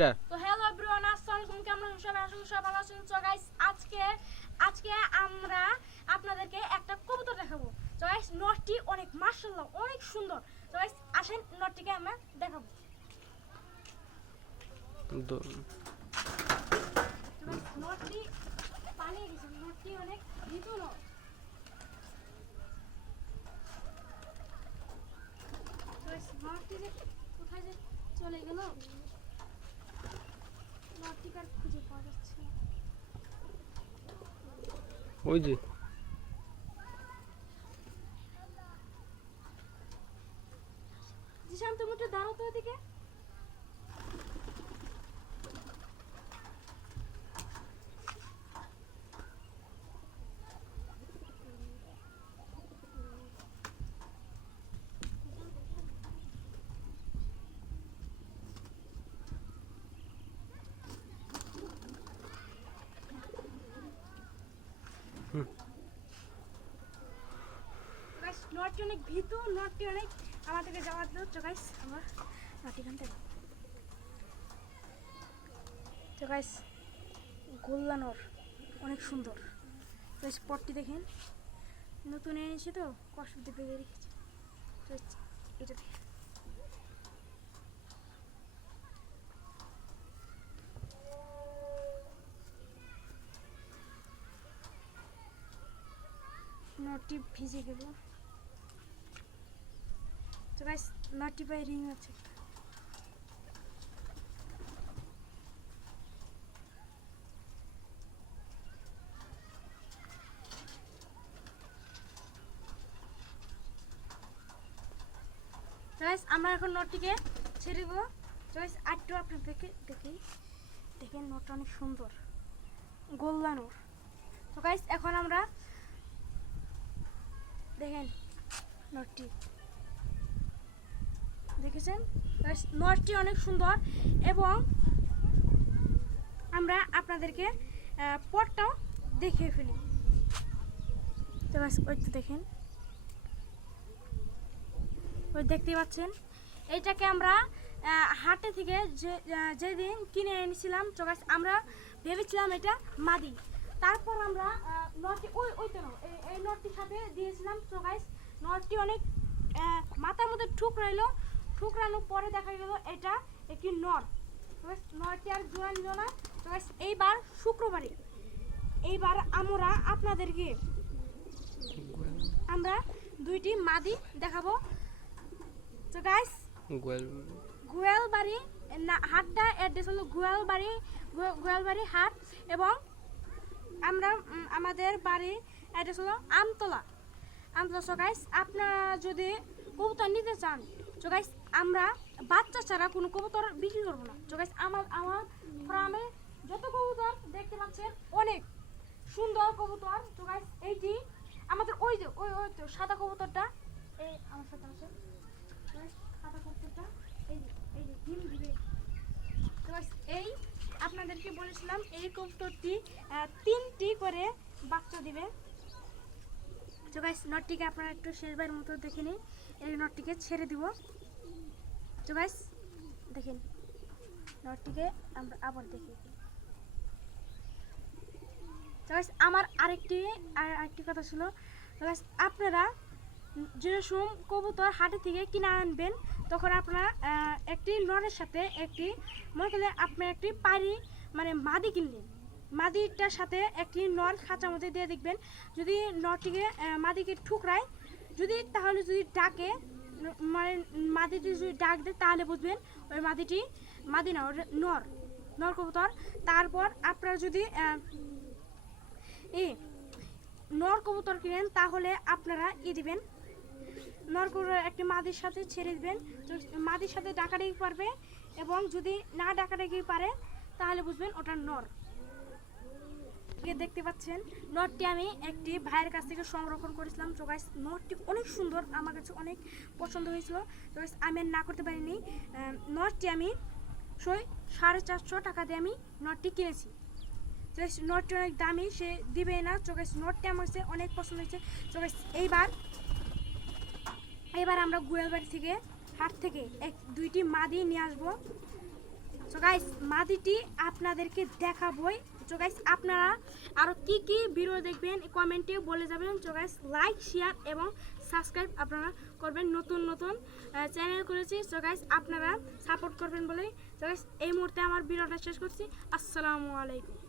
তো hello everyone, আসসালামু আলাইকুম। কেমন আছেন সবাই? আশা করি সবাই ভালো আছেন। সো গাইস, আজকে আমরা আপনাদেরকে একটা কবুতর দেখাবো। সো গাইস, নটটি অনেক মাশাআল্লাহ অনেক সুন্দর। সো গাইস, আসেন নটটিকে আমরা দেখাবো। তো গাইস, নটটি পালিয়ে গেছে। নটটি অনেক ভীতু নট। সো গাইস, নটটি যে কোথায় যে চলে গেল, নটটিকে আর খুঁজে পাওয়া যাচ্ছে না। ওই যে জিশান, তুমি একটু দাঁড়াও তো এদিকে। নটটি অনেক ভীতু, নটটি অনেক আমাদেরকে যাওয়ার দিল। তো গাইস, আমরা নটটি এখান থেকে তো গাইস, গোল্লানোর অনেক সুন্দর। তো স্পটটি দেখেন, নতুন এনেছি তো কষ্ট দিয়ে বেঁধে রেখেছি। তো এটা দেখেন, নটটি ভিজে গেল। তো গাইস, নটটি পায়ে রিং আছে। গাইস, আমরা এখন নটটিকে ছেড়ে দেবো। গাইস, আরেকটু আপনাদেরকে দেখেন নটটা অনেক সুন্দর, গোল্লানোর। তো গাইস, এখন আমরা দেখেন নটটি দেখেছেন। গাইস, নটটি অনেক সুন্দর এবং আমরা আপনাদেরকে পটটাও দেখিয়ে ফেলি। তো গাইস, ওই তো দেখেন, ওই দেখতেই পাচ্ছেন। এইটাকে আমরা হাটে থেকে যেদিন কিনে এনেছিলাম। তো গাইস, আমরা ভেবেছিলাম এটা মাদি। তারপর আমরা নটটি ওই তো এই নটটির সাথে দিয়েছিলাম। তো গাইস, নটটি অনেক মাথার মধ্যে ঠুকরানোর পরে দেখা গেল এটা একটি নট। নটটি আর জোড়া নিল না। তো গাইস, এইবার শুক্রবারে আমরা আপনাদেরকে আমরা দুইটি মাদি দেখাবো। তো গাইস, গোয়ালবাড়ি হাটটা অ্যাড্রেস হলো গোয়ালবাড়ি হাট, এবং আমরা আমাদের বাড়ি অ্যাড্রেস হলো আমতলা। সো গাইস, আপনারা যদি কবুতর নিতে চান, তো গাইস, আমরা বাচ্চা ছাড়া কোনো কবুতর বিক্রি করবো না। তো গাইস, আমার ফার্মে যত কবুতর দেখতে পাচ্ছেন অনেক সুন্দর কবুতর। তো গাইস, এইটি আমাদের ওই যে ওই তো সাদা কবুতরটা, এই আমার সাথে আছে সাদা কবুতরটা, এই যে ডিম দিবে। তো গাইস, এই আপনাদেরকে বলেছিলাম এই কবুতরটি 3টি করে বাচ্চা দিবে। তো গাইস, নটটিকে আপনারা একটু শেষবারের মতো দেখে নিন। এই নটটিকে ছেড়ে দিব। তো গাইস, দেখেন নটটিকে আমরা আবার দেখি। তো গাইস, আমার আরেকটি কথা ছিল। তো গাইস, আপনারা যেরকম কবুতর হাটে থেকে কিনে আনবেন, তখন আপনারা একটি নরের সাথে একটি মনে করলে আপনি একটি পাড়ি মানে মাদি কিনলেন, মাদিটার সাথে একটি নর খাঁচার মধ্যে দিয়ে দেখবেন। যদি নরটিকে মাদিকে ঠুকরায়, তাহলে যদি ডাকে, মানে মাদিটি যদি ডাক দেয়, তাহলে বুঝবেন ওই মাদিটি মাদি না, ওটা নর কবুতর। তারপর আপনারা যদি নর কবুতর কিনেন, তাহলে আপনারা দিবেন নর কবুতর একটি মাদির সাথে ছেড়ে দিবেন। মাদির সাথে ডাকাডাকি পারবে, এবং যদি না ডাকাডাকি পারে তাহলে বুঝবেন ওটা নর। দেখতে পাচ্ছেন, নটটি আমি একটি ভাইয়ের কাছ থেকে সংরক্ষণ করেছিলাম। তো গাইস, নটটি অনেক সুন্দর, আমার কাছে অনেক পছন্দ হয়েছিল। তো গাইস, আমি না করতে পারিনি। নটটি আমি 450 টাকা দিয়ে আমি নটটি কিনেছি। তো গাইস, নটটি অনেক দামি, সে দিবে না। তো গাইস, নটটি আমার কাছে অনেক পছন্দ হয়েছে। তো গাইস, এইবার আমরা গোয়ালবাড়ি থেকে হাট থেকে 2টি মাদি নিয়ে আসবো। সো গাইস মাদিটি আপনাদেরকে দেখাবই। সো গাইস আপনারা আরো কি কি ভিডিও দেখবেন কমেন্টে বলে যাবেন। সো গাইস লাইক শেয়ার এবং সাবস্ক্রাইব আপনারা করবেন, নতুন নতুন চ্যানেল করেছি। সো গাইস আপনারা সাপোর্ট করবেন বলে সো গাইস এই মুহূর্তে আমার ভিডিওটা শেষ করছি। আসসালামু আলাইকুম।